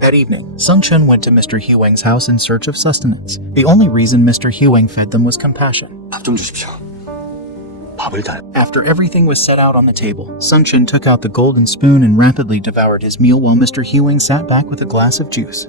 That evening, Sung-chun went to Mr. Hwang's house in search of sustenance. The only reason Mr. Hwang fed them was compassion. 밥 좀 주십시오. 밥을 다. After everything was set out on the table, Sung-chun took out the golden spoon and rapidly devoured his meal while Mr. Hwang sat back with a glass of juice.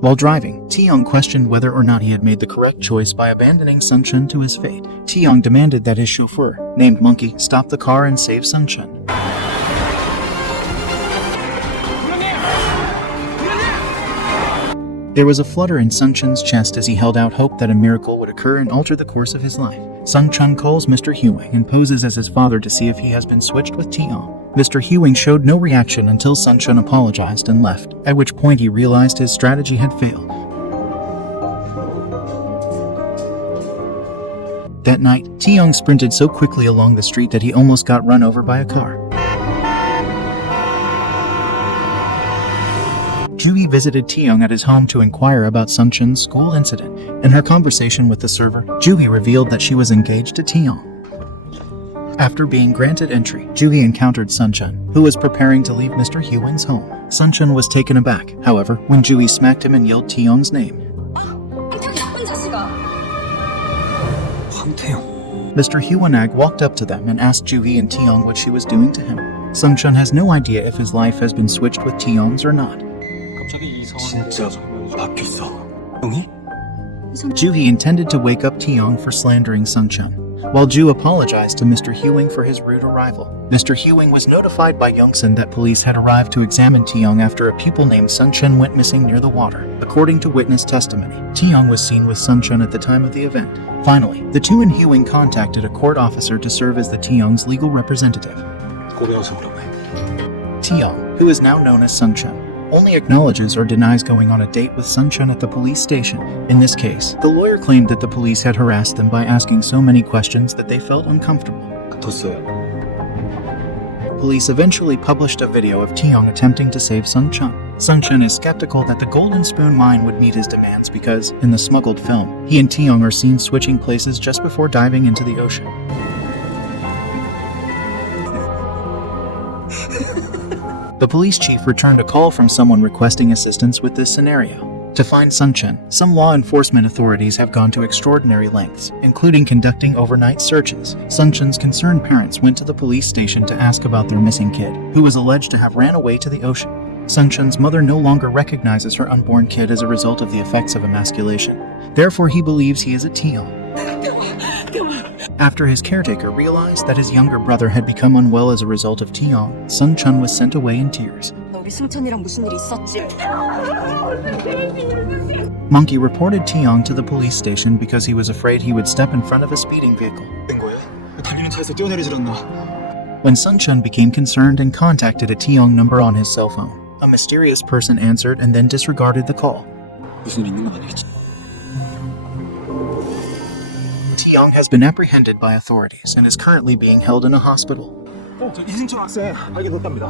While driving, Taeyong questioned whether or not he had made the correct choice by abandoning Sung-chun to his fate. Taeyong demanded that his chauffeur, named Monkey, stop the car and save Sung-chun. There was a flutter in Sung-chun's chest as he held out hope that a miracle would occur and alter the course of his life. Sung-chun calls Mr. Hwang and poses as his father to see if he has been switched with Taeyong. Mr. Hwang showed no reaction until Sung-chun apologized and left, at which point he realized his strategy had failed. That night, Taeyong sprinted so quickly along the street that he almost got run over by a car. Joohee visited Taeyong at his home to inquire about Sung-chun's school incident. In her conversation with the server, Joohee revealed that she was engaged to Taeyong. After being granted entry, Joohee encountered Sung-chun, who was preparing to leave Mr. Hwang's home. Sung-chun was taken aback, however, when Joohee smacked him and yelled Taeyong's name. Mr. Hwang walked up to them and asked Joohee and Taeyong what she was doing to him. Sung-chun has no idea if his life has been switched with Taeyong's or not. 진짜 바뀌었어. 형이? Joohee intended to wake up Taeyong for slandering Sung-chun, while Joo apologized to Mr. Hwang for his rude arrival. Mr. Hwang was notified by Youngsun that police had arrived to examine Taeyong after a pupil named Sung-chun went missing near the water. According to witness testimony, Taeyong was seen with Sung-chun at the time of the event. Finally, the two and Hwang contacted a court officer to serve as the Taeyong's legal representative. Taeyong, who is now known as Sung-chun, only acknowledges or denies going on a date with Sung-chun at the police station. In this case, the lawyer claimed that the police had harassed them by asking so many questions that they felt uncomfortable. Police eventually published a video of Taeyong attempting to save Sung-chun. Sung-chun is skeptical that the Golden Spoon mine would meet his demands because, in the smuggled film, he and Taeyong are seen switching places just before diving into the ocean. The police chief returned a call from someone requesting assistance with this scenario. To find Sung-chun, some law enforcement authorities have gone to extraordinary lengths, including conducting overnight searches. Sung-chun's concerned parents went to the police station to ask about their missing kid, who was alleged to have ran away to the ocean. Sung-chun's mother no longer recognizes her unborn kid as a result of the effects of emasculation. Therefore, he believes he is a Taeyong. After his caretaker realized that his younger brother had become unwell as a result of Taeyong, Sung-chun was sent away in tears. Monkey reported Taeyong to the police station because he was afraid he would step in front of a speeding vehicle. When Sung-chun became concerned and contacted a Taeyong number on his cell phone, a mysterious person answered and then disregarded the call. Taeyong has been apprehended by authorities and is currently being held in a hospital.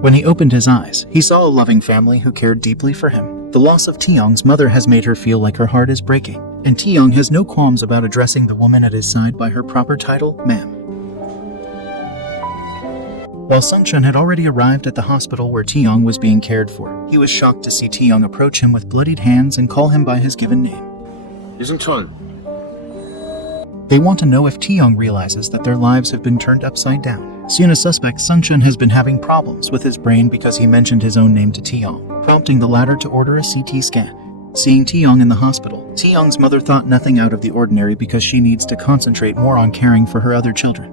When he opened his eyes, he saw a loving family who cared deeply for him. The loss of Taeyong's mother has made her feel like her heart is breaking, and Taeyong has no qualms about addressing the woman at his side by her proper title, ma'am. While Sung-chun had already arrived at the hospital where Taeyong was being cared for, he was shocked to see Taeyong approach him with bloodied hands and call him by his given name. They want to know if Taeyong realizes that their lives have been turned upside down. Soon a suspect, Sung-chun has been having problems with his brain because he mentioned his own name to Taeyong, prompting the latter to order a CT scan. Seeing Taeyong in the hospital, Taeyong's mother thought nothing out of the ordinary because she needs to concentrate more on caring for her other children,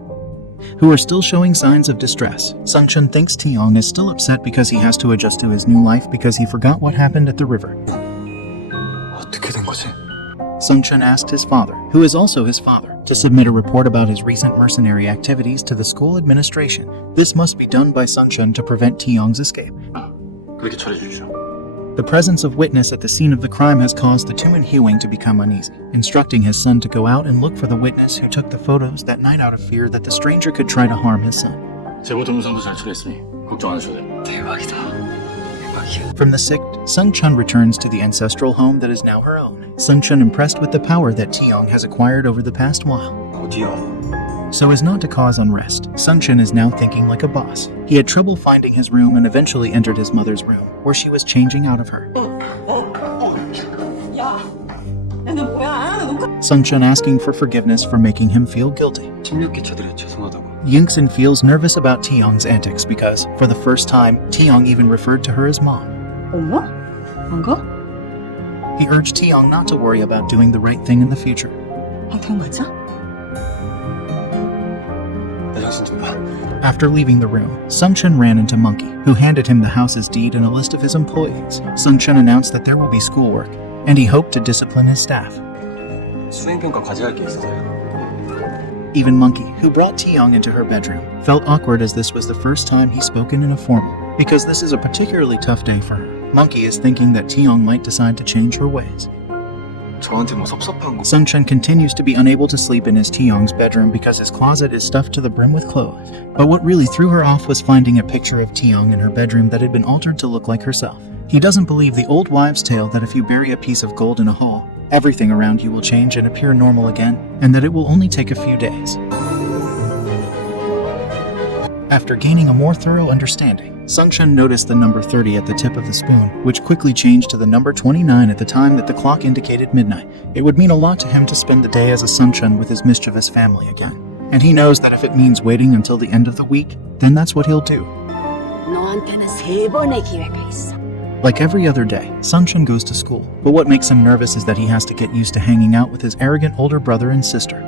who are still showing signs of distress. Sung-chun thinks Taeyong is still upset because he has to adjust to his new life because he forgot what happened at the river. Sung-chun asked his father, who is also his father, to submit a report about his recent mercenary activities to the school administration. This must be done by Sung-chun to prevent Taeyong's escape. The presence of witness at the scene of the crime has caused the two and Hwang to become uneasy, instructing his son to go out and look for the witness who took the photos that night out of fear that the stranger could try to harm his son. From the sick Sung-chun returns to the ancestral home that is now her own. Sung-chun, impressed with the power that Taeyong has acquired over the past while. 어디야? So as not to cause unrest, Sung-chun is now thinking like a boss. He had trouble finding his room and eventually entered his mother's room, where she was changing out of her. Sung-chun asking for forgiveness for making him feel guilty. 침략 끼쳐드려 죄송하다고. Yingsun feels nervous about Taeyong's antics because, for the first time, Taeyong even referred to her as mom. 엄마? 안 가? He urged Taeyong not to worry about doing the right thing in the future. 형 맞아? 내 정신 좀 봐. After leaving the room, Sung-chun ran into Monkey, who handed him the house's deed and a list of his employees. Sung-chun announced that there will be schoolwork, and he hoped to discipline his staff. 수행평가 과제할 게 있어서요. Even Monkey, who brought Taeyong into her bedroom, felt awkward as this was the first time he spoken in a formal, because this is a particularly tough day for her. Monkey is thinking that Taeyong might decide to change her ways. 저한테 뭐 섭섭한 거. Sung-chun continues to be unable to sleep in his Taeyong's bedroom because his closet is stuffed to the brim with clothes. But what really threw her off was finding a picture of Taeyong in her bedroom that had been altered to look like herself. He doesn't believe the old wives' tale that if you bury a piece of gold in a hole, everything around you will change and appear normal again, and that it will only take a few days. After gaining a more thorough understanding, Sung-chun noticed the number 30 at the tip of the spoon, which quickly changed to the number 29 at the time that the clock indicated midnight. It would mean a lot to him to spend the day as a Sung-chun with his mischievous family again. And he knows that if it means waiting until the end of the week, then that's what he'll do. 너한테는 3번의 기회가 있어. Like every other day, Sung-chun goes to school, but what makes him nervous is that he has to get used to hanging out with his arrogant older brother and sister.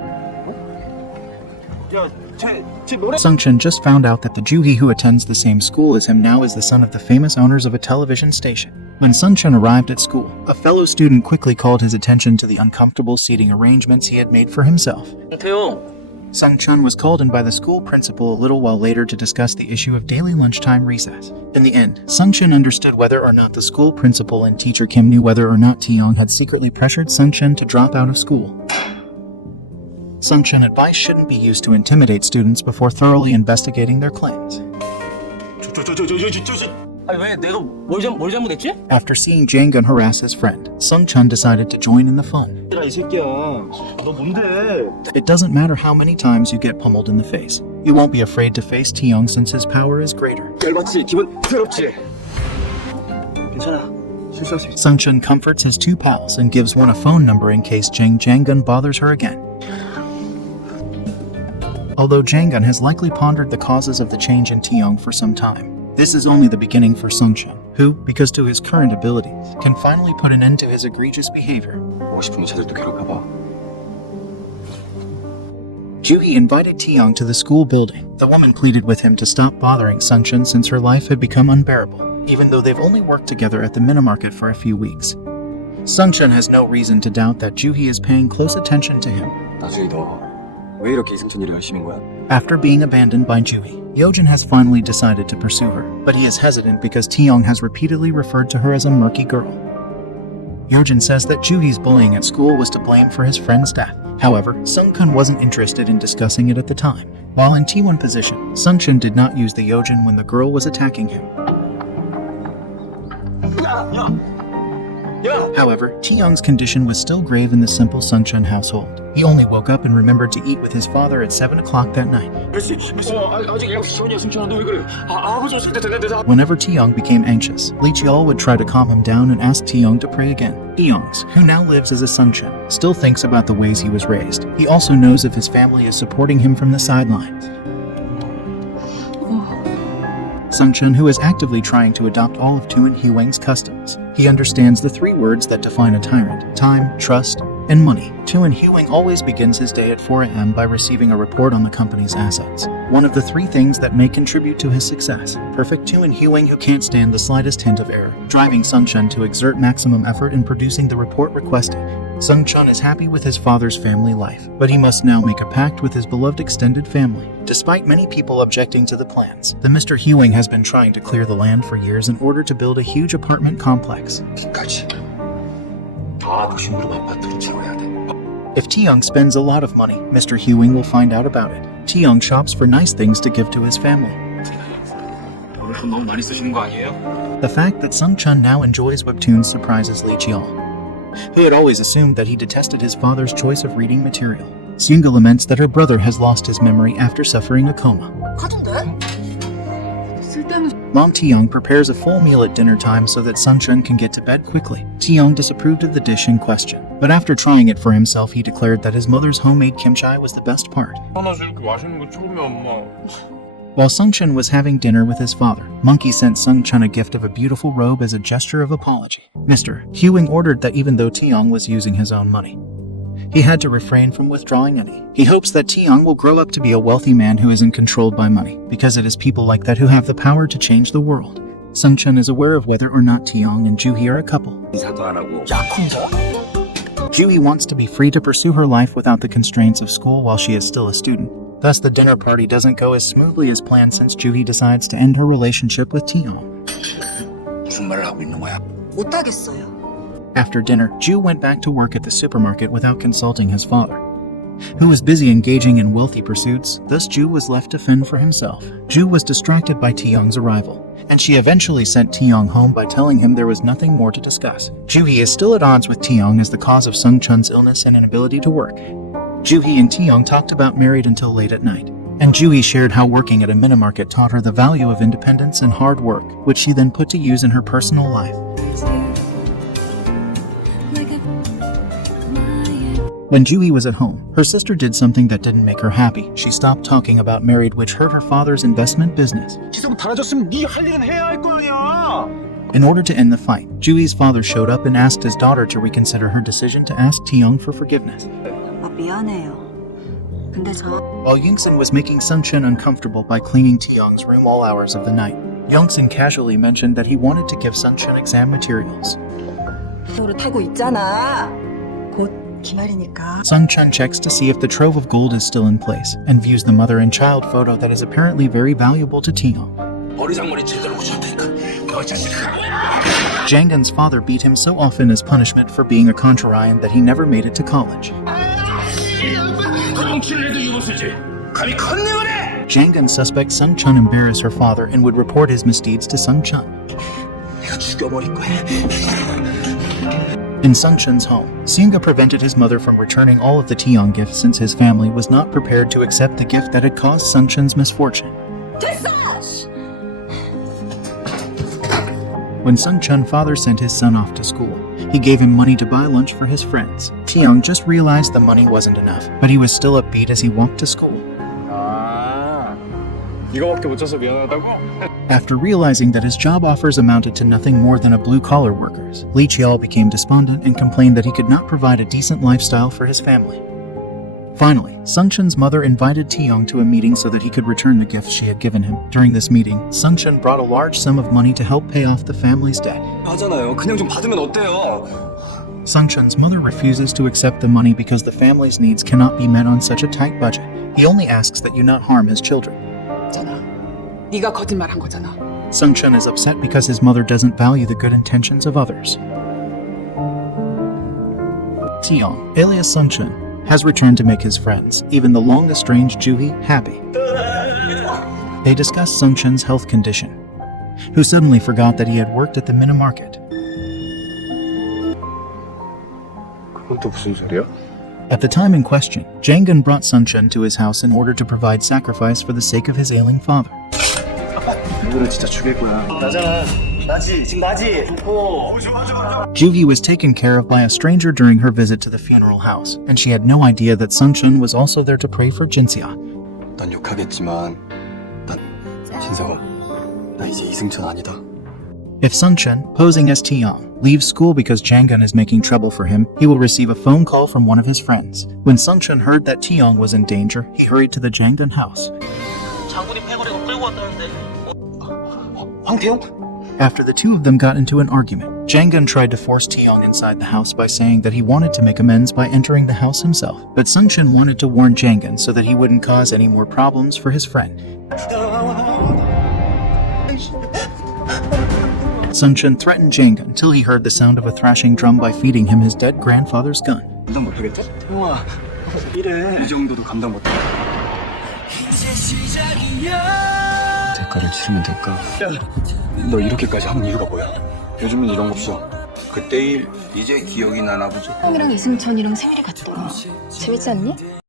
Sung-chun just found out that the Juhi who attends the same school as him now is the son of the famous owners of a television station. When Sung-chun arrived at school, a fellow student quickly called his attention to the uncomfortable seating arrangements he had made for himself. Sung-chun was called in by the school principal a little while later to discuss the issue of daily lunchtime recess. In the end, Sung-chun understood whether or not the school principal and teacher Kim knew whether or not Taeyong had secretly pressured Sung-chun to drop out of school. Sung-chun advice shouldn't be used to intimidate students before thoroughly investigating their claims. 아니 왜 내가 뭘 잘못했지? After seeing Jang-gun harass his friend, Sung-chun decided to join in the fun. 이 새끼야. 너 뭔데? It doesn't matter how many times you get pummeled in the face. You won't be afraid to face Taeyong since his power is greater. 열받지? 기분 괴롭지? 괜찮아. 실수할 수 있어. Sung-chun comforts his two pals and gives one a phone number in case Jang-gun bothers her again. Although Jang-gun has likely pondered the causes of the change in Taeyong for some time, this is only the beginning for Sung-chun, who, because to his current abilities, can finally put an end to his egregious behavior. 보고 싶으면 쟤들도 괴롭혀봐. Juhi invited Taeyong to the school building. The woman pleaded with him to stop bothering Sung-chun since her life had become unbearable, even though they've only worked together at the minimarket for a few weeks. Sung-chun has no reason to doubt that Juhi is paying close attention to him. 나중에 너 왜 이렇게 이승준 일을 열심히 한 거야? After being abandoned by Juhi, Yeojin has finally decided to pursue her, but he is hesitant because Taeyong has repeatedly referred to her as a murky girl. Yeojin says that Juhi's bullying at school was to blame for his friend's death. However, Sung-kun wasn't interested in discussing it at the time. While in T1 position, Sung-chun did not use the Yeojin when the girl was attacking him. However, Taeyong's condition was still grave in the simple Sung-chun household. He only woke up and remembered to eat with his father at 7 o'clock that night. Whenever Taeyong became anxious, Lee Cheol would try to calm him down and ask Taeyong to pray again. Taeyong, who now lives as a Sung-chun, still thinks about the ways he was raised. He also knows if his family is supporting him from the sidelines. Sung-chun, who is actively trying to adopt all of Tuan Huang's customs. He understands the 3 words that define a tyrant: time, trust, and money. Tuan Huang always begins his day at 4 a.m. by receiving a report on the company's assets. One of the 3 things that may contribute to his success. Perfect Tuan Huang who can't stand the slightest hint of error, driving Sung-chun to exert maximum effort in producing the report requested. Sung-chun is happy with his father's family life, but he must now make a pact with his beloved extended family. Despite many people objecting to the plans, the Mr. Huang has been trying to clear the land for years in order to build a huge apartment complex. If Taeyong spends a lot of money, Mr. Huang will find out about it. Taeyong shops for nice things to give to his family. 너무 많이 쓰시는 거 아니에요? The fact that Sung Chun now enjoys webtoons surprises Lee Cheol, who had always assumed that he detested his father's choice of reading material. Seunga laments that her brother has lost his memory after suffering a coma. Mom Taeyong prepares a full meal at dinner time so that Sung Chun can get to bed quickly. Taeyong disapproved of the dish in question, but after trying it for himself, he declared that his mother's homemade kimchi was the best part. While Sung Chun was having dinner with his father, Monkey sent Sung Chun a gift of a beautiful robe as a gesture of apology. Mr. Hewing ordered that even though Taeyong was using his own money, he had to refrain from withdrawing any. He hopes that Taeyong will grow up to be a wealthy man who isn't controlled by money, because it is people like that who have the power to change the world. Sung Chun is aware of whether or not Taeyong and Joohee are a couple. Joohee wants to be free to pursue her life without the constraints of school while she is still a student. Thus, the dinner party doesn't go as smoothly as planned since Joohee decides to end her relationship with Taeyong. 무슨 말을 하고 있는 거야? 못하겠어요. After dinner, Ju went back to work at the supermarket without consulting his father, who was busy engaging in wealthy pursuits. Thus, Ju was left to fend for himself. Ju was distracted by Taeyong's arrival, and she eventually sent Taeyong home by telling him there was nothing more to discuss. Joohee is still at odds with Taeyong as the cause of Sung Chun's illness and inability to work. Joohee and Taeyong talked about married until late at night, and Joohee shared how working at a minimarket taught her the value of independence and hard work, which she then put to use in her personal life. When Joohee was at home, her sister did something that didn't make her happy. She stopped talking about married, which hurt her father's investment business. 지금 달아줬으면 네 할 일은 해야 할 거 아니야. In order to end the fight, Joohee's father showed up and asked his daughter to reconsider her decision to ask Taeyong for forgiveness. 미안해요. 근데 While Youngsun was making Sung Chun uncomfortable by cleaning Taeyong's room all hours of the night, Youngsun casually mentioned that he wanted to give Sung Chun exam materials. 타고 있잖아. 곧 기말이니까. Sung Chun checks to see if the trove of gold is still in place and views the mother and child photo that is apparently very valuable to Taeyong. 머리장머리 제대로 고쳤다니까. 너 자식아. Jangan's father beat him so often as punishment for being a contrarian that he never made it to college. Jangan suspects Sung Chun embarrassed her father and would report his misdeeds to Sung Chun. In Sung Chun's home, Seunga prevented his mother from returning all of the Taeyong gifts since his family was not prepared to accept the gift that had caused Sung Chun's misfortune. When Sung Chun's father sent his son off to school, he gave him money to buy lunch for his friends. Taeyong just realized the money wasn't enough, but he was still upbeat as he walked to school. 이거밖에 못 줘서 미안하다고? After realizing that his job offers amounted to nothing more than a blue-collar worker's, Lee Cheol became despondent and complained that he could not provide a decent lifestyle for his family. Finally, Sung Chun's mother invited Taeyong to a meeting so that he could return the gifts she had given him. During this meeting, Sung Chun brought a large sum of money to help pay off the family's debt. 하잖아요. 그냥 좀 받으면 어때요? Sung Chun's mother refuses to accept the money because the family's needs cannot be met on such a tight budget. He only asks that you not harm his children. 네가 거짓말한 거잖아. Sung Chun is upset because his mother doesn't value the good intentions of others. Taeyong, alias Sung Chun, has returned to make his friends, even the long-estranged Joohee, happy. They discuss Sung Chun's health condition, who suddenly forgot that he had worked at the mini-market. 그건 또 무슨 소리야? At the time in question, Jangan brought Sung Chun to his house in order to provide sacrifice for the sake of his ailing father. 이거는 진짜 죽일 거야. 나잖아. 나지. 지금 나지. Joohee was taken care of by a stranger during her visit to the funeral house, and she had no idea that Sung Chun was also there to pray for Jinsia. 난 욕하겠지만 난 진성아. 나 이제 이승천 아니다. If Sung Chun, posing as Taeyong, leaves school because Jangan is making trouble for him, he will receive a phone call from one of his friends. When Sung Chun heard that Taeyong was in danger, he hurried to the Jangan house. 황태영? After the two of them got into an argument, Jangan tried to force Taeyong inside the house by saying that he wanted to make amends by entering the house himself. But Sung Chun wanted to warn Jangan so that he wouldn't cause any more problems for his friend. Sung Chun threatened Jangan until he heard the sound of a thrashing drum by feeding him his dead grandfather's gun. 감당 못하겠다? 태영아 이래 이 정도도 감당 못해 대가를 치르면 될까? 너 이렇게까지 하는 이유가 뭐야? 요즘은 이런 거 없어. 그때 일 이제 기억이 나나 보지. 형이랑 이승천이랑 생일이 같더라. 재밌지 않니?